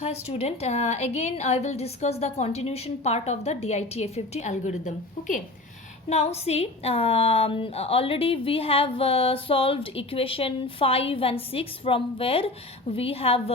Hi student, again I will discuss the continuation part of the DITFFT algorithm. Okay. Now see, already we have solved equation 5 and 6, from where we have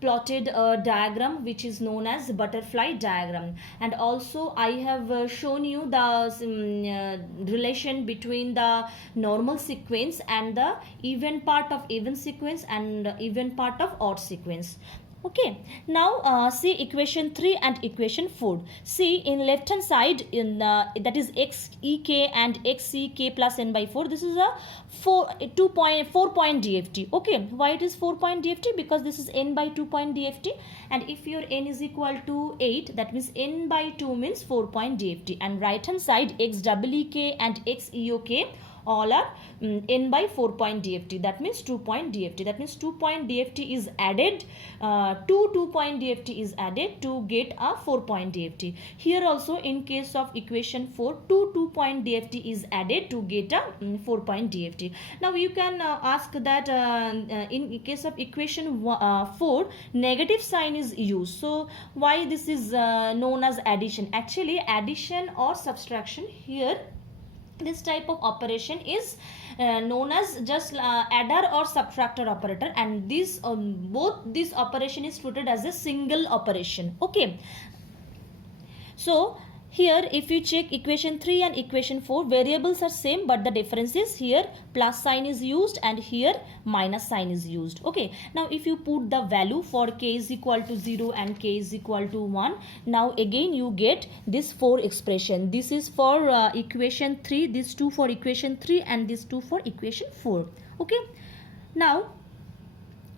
plotted a diagram which is known as butterfly diagram, and also I have shown you the relation between the normal sequence and the even part of even sequence and even part of odd sequence. Okay, now see equation 3 and equation 4. See in left hand side, in that is x e k and x e k plus n by 4. This is a 4 point DFT. Okay, why it is 4 point DFT? Because this is n by 2 point DFT, and if your n is equal to 8, that means n by 2 means 4 point DFT. And right hand side, x e k and x e o k all are n by 4 point DFT, that means 2 point DFT. That means 2 point DFT is added, 2 point DFT is added to get a 4 point DFT. Here also in case of equation 4, 2 point DFT is added to get a 4 point DFT. Now you can ask that in case of equation 4, negative sign is used. So why this is known as addition? Actually addition or subtraction, here this type of operation is known as just adder or subtractor operator, and this both this operation is treated as a single operation. Okay, so here if you check equation 3 and equation 4, variables are same, but the difference is here plus sign is used and here minus sign is used. Okay, now if you put the value for k is equal to 0 and k is equal to 1, now again you get this 4 expression. This is for equation 3, this 2 for equation 3 and this 2 for equation 4. Okay, now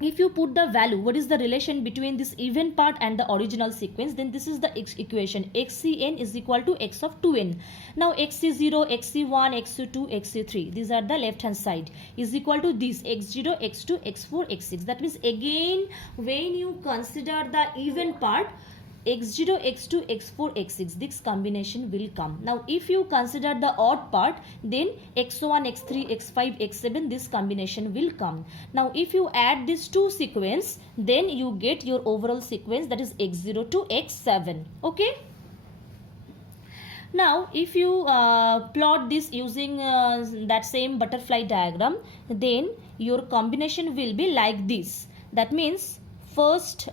if you put the value, what is the relation between this even part and the original sequence, then this is the equation xcn is equal to x of 2n. Now xc0, xc1, xc2, xc3, these are the left hand side, is equal to this x0, x2, x4, x6. That means again when you consider the even part, x0, x2, x4, x6, this combination will come. Now if you consider the odd part, then x1, x3, x5, x7, this combination will come. Now if you add these two sequence, then you get your overall sequence, that is x0 to x7. Okay, now if you plot this using that same butterfly diagram, then your combination will be like this. That means first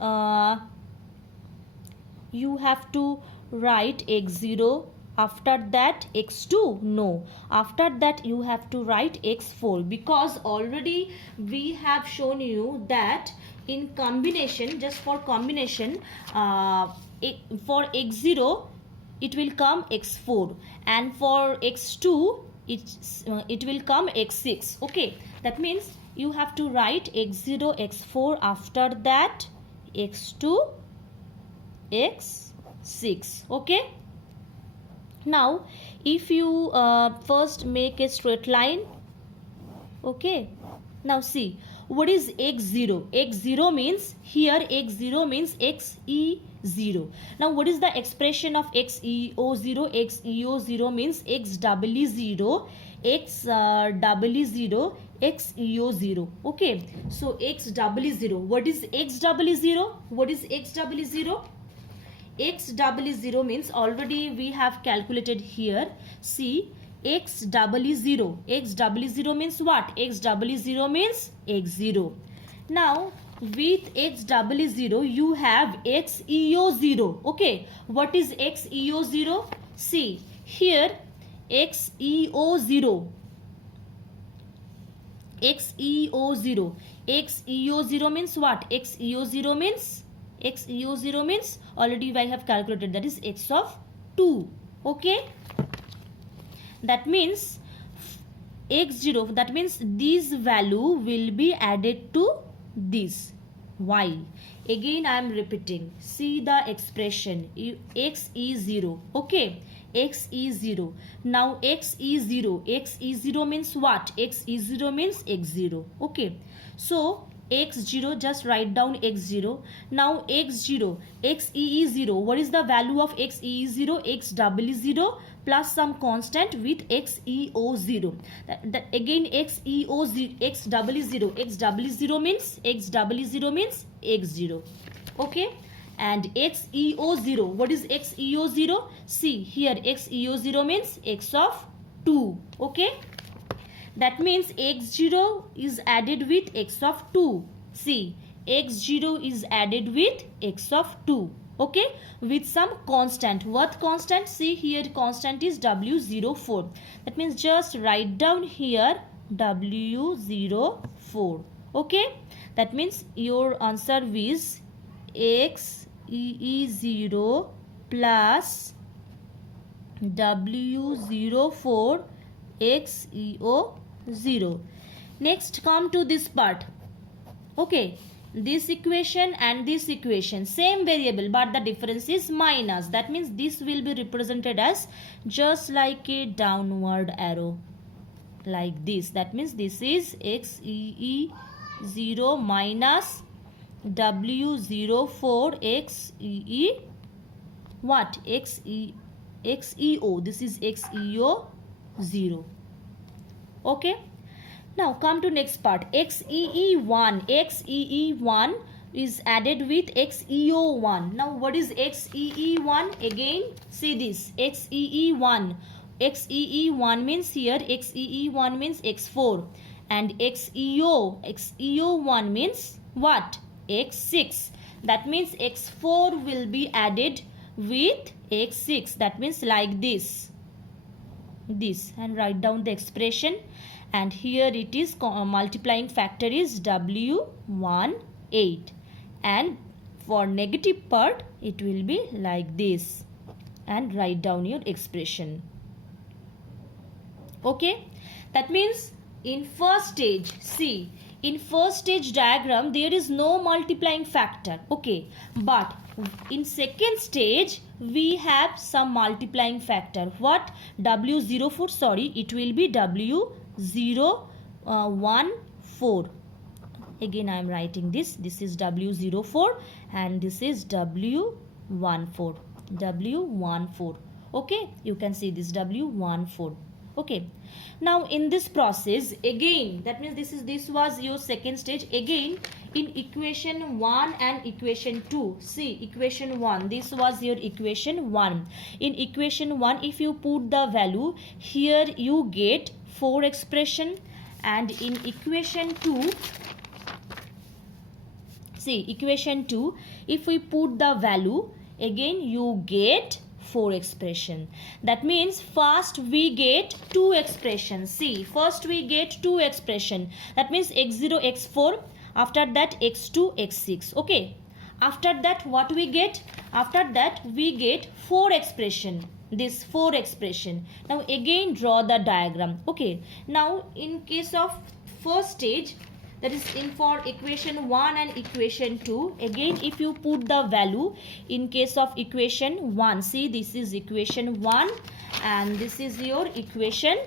you have to write x0, after that x2, no, after that you have to write x4, because already we have shown you that in combination, just for combination, for x0 it will come x4 and for x2 it will come x6. Okay, that means you have to write x0, x4, after that x2, x6. Okay, now if you first make a straight line. Okay, now see what is x0. X0 means, here x0 means xe0. Now what is the expression of xeo0? Xeo0 means xw0, xw0, xeo0. Okay, so xw0, what is xw0? What is xw0? xw0 means, already we have calculated here. See, xw0, xw0 means what? xw0 means x0. now with xw0 you have xeo0. Okay, what is xeo0? See here, xeo0, xeo0, xeo0 means what? xeo0 means, xeo0 means, already I have calculated, that is x of 2. Okay, that means x0, that means this value will be added to this. Why? Again I am repeating, see the expression x is 0. Okay, x is 0. Now x is 0, x is 0 means what? x is 0 means x0. Okay, so x0, just write down x0. Now x0, xe is 0. What is the value of xe is 0? xw0 plus some constant with xeo0. That again xeo0, xw0 means, xw0 means x0. Okay, and XEO0. What is XEO0? See here, XEO0 means x of 2. Okay, that means x0 is added with x of 2. See, x0 is added with x of 2. Okay, with some constant. What constant? See here, constant is W04. That means just write down here W04. Okay, that means your answer is XEE0 plus W04 XEO0. Next, come to this part. Okay, this equation and this equation, same variable, but the difference is minus. That means this will be represented as just like a downward arrow, like this. That means this is XEE0 minus W04 XEE what? XEO. This is XEO0. Okay, now come to next part. XEE1 is added with XEO1. Now what is XEE1? Again see this, XEE1 means here XEE1 means x4, and XEO1 means what? x6. That means x4 will be added with x6. That means like this, and write down the expression. And here it is multiplying factor is W18, and for negative part it will be like this, and write down your expression. Okay, that means in first stage, see, in first stage diagram there is no multiplying factor. Okay, but in second stage we have some multiplying factor. What? W04, sorry, it will be W014. Again I am writing this. This is W04 and this is W14. Okay, you can see this W14. Okay, now in this process again, that means this was your second stage. Again in equation 1 and equation 2, see equation 1, this was your equation 1. In equation 1 if you put the value here you get 4 expression, and in equation 2, see equation 2, if we put the value again you get 4 expression. That means first we get 2 expressions. See, first we get 2 expression. That means x0 x4, after that x2 x6. Okay, after that what we get? After that we get 4 expression, this 4 expression. Now again draw the diagram. Okay, now in case of first stage, that is in for equation 1 and equation 2, again if you put the value in case of equation 1, see this is equation 1 and this is your equation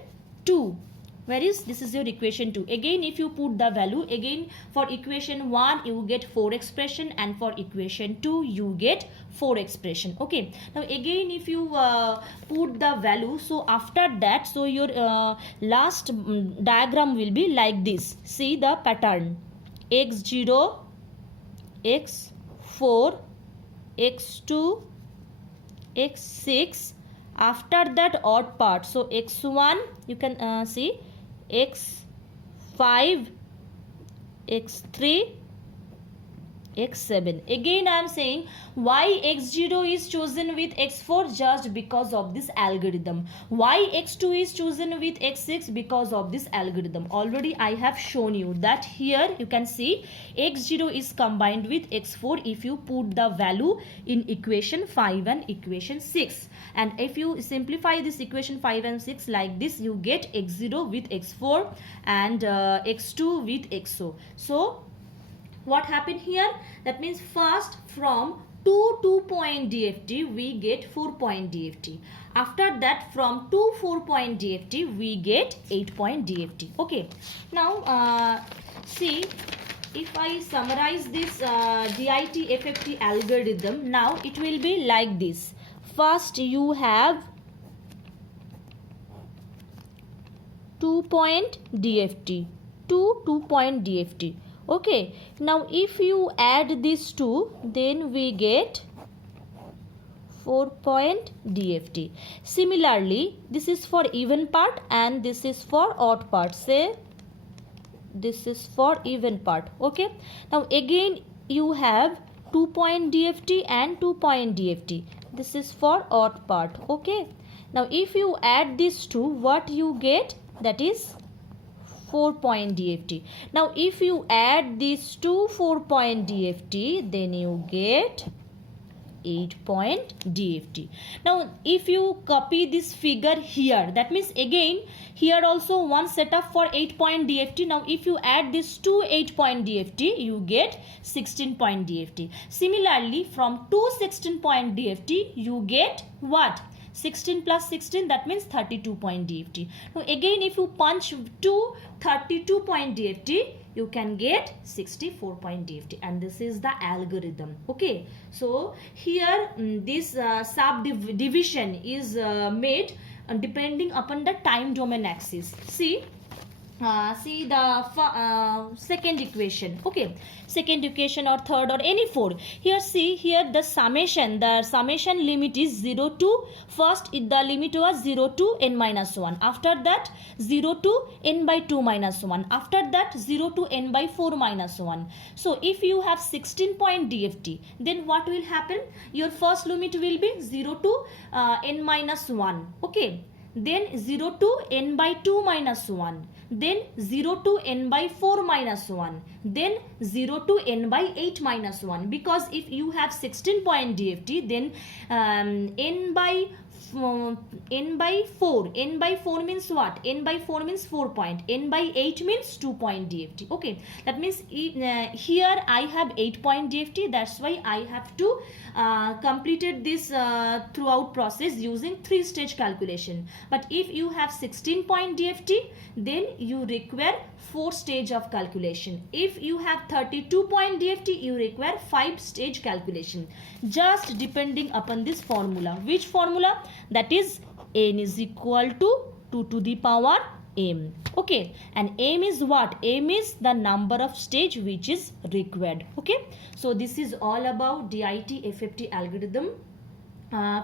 2. Where is this? Is your equation 2. Again if you put the value, again for equation 1 you get 4 expression, and for equation 2 you get 4 expression. Okay, now again if you put the value, so after that, so your last diagram will be like this. See the pattern: x0 x4 x2 x6, after that odd part, so x1 you can see x5 x3 x7. Again I am saying why x0 is chosen with x4, just because of this algorithm. Why x2 is chosen with x6? Because of this algorithm. Already I have shown you that here you can see x0 is combined with x4 if you put the value in equation 5 and equation 6. And if you simplify this equation 5 and 6 like this, you get x0 with x4 and x2 with xo. So what happened here? That means first from 2 point DFT we get 4 point DFT. After that from 4 point DFT we get 8 point DFT. Okay, now see, if I summarize this DIT FFT algorithm, now it will be like this. First you have 2 point DFT, 2 point DFT. Okay, now if you add these two, then we get 4 point DFT. Similarly, this is for even part and this is for odd part. Say this is for even part. Okay, now again you have 2 point DFT and 2 point DFT. This is for odd part. Okay, now if you add these two, what you get? That is 4 point DFT. Now if you add these two 4 point DFT, then you get 8 point DFT. Now if you copy this figure here, that means again here also one setup for 8 point DFT. Now if you add this to 8 point DFT, you get 16 point DFT. Similarly, from 2 16 point DFT, you get what? 16 plus 16, that means 32 point DFT. Now again if you punch to 32 point DFT, you can get 64 point DFT, and this is the algorithm. Okay, so here this subdivision is made depending upon the time domain axis. See the second equation. Okay, second equation or third or any four. Here see, here the summation limit is 0 to, first the limit was 0 to n minus 1, after that 0 to n by 2 minus 1, after that 0 to n by 4 minus 1. So if you have 16 point DFT, then what will happen? Your first limit will be 0 to n minus 1. Okay, then 0 to n by 2 minus 1, then 0 to n by 4 minus 1, then 0 to n by 8 minus 1. Because if you have 16 point DFT, then n by 4 means what? N by 4 means 4 point, n by 8 means 2 point DFT. Okay, that means here I have 8 point DFT, that's why I have to completed this throughout process using 3-stage calculation. But if you have 16 point DFT, then you require 4 stage of calculation. If you have 32 point DFT, you require 5-stage calculation, just depending upon this formula. Which formula? That is n is equal to 2 to the power m. Okay, and m is what? M is the number of stage which is required. Okay, so this is all about DIT FFT algorithm.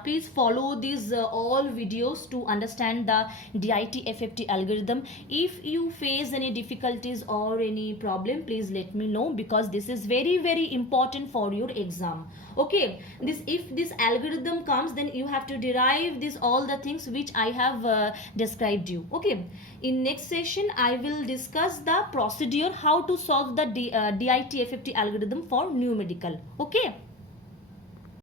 Please follow these all videos to understand the DIT FFT algorithm. If you face any difficulties or any problem, please let me know, because this is very very important for your exam. Okay, if this algorithm comes, then you have to derive this all the things which I have described you. Okay, in next session I will discuss the procedure how to solve the DIT FFT algorithm for numerical. Okay.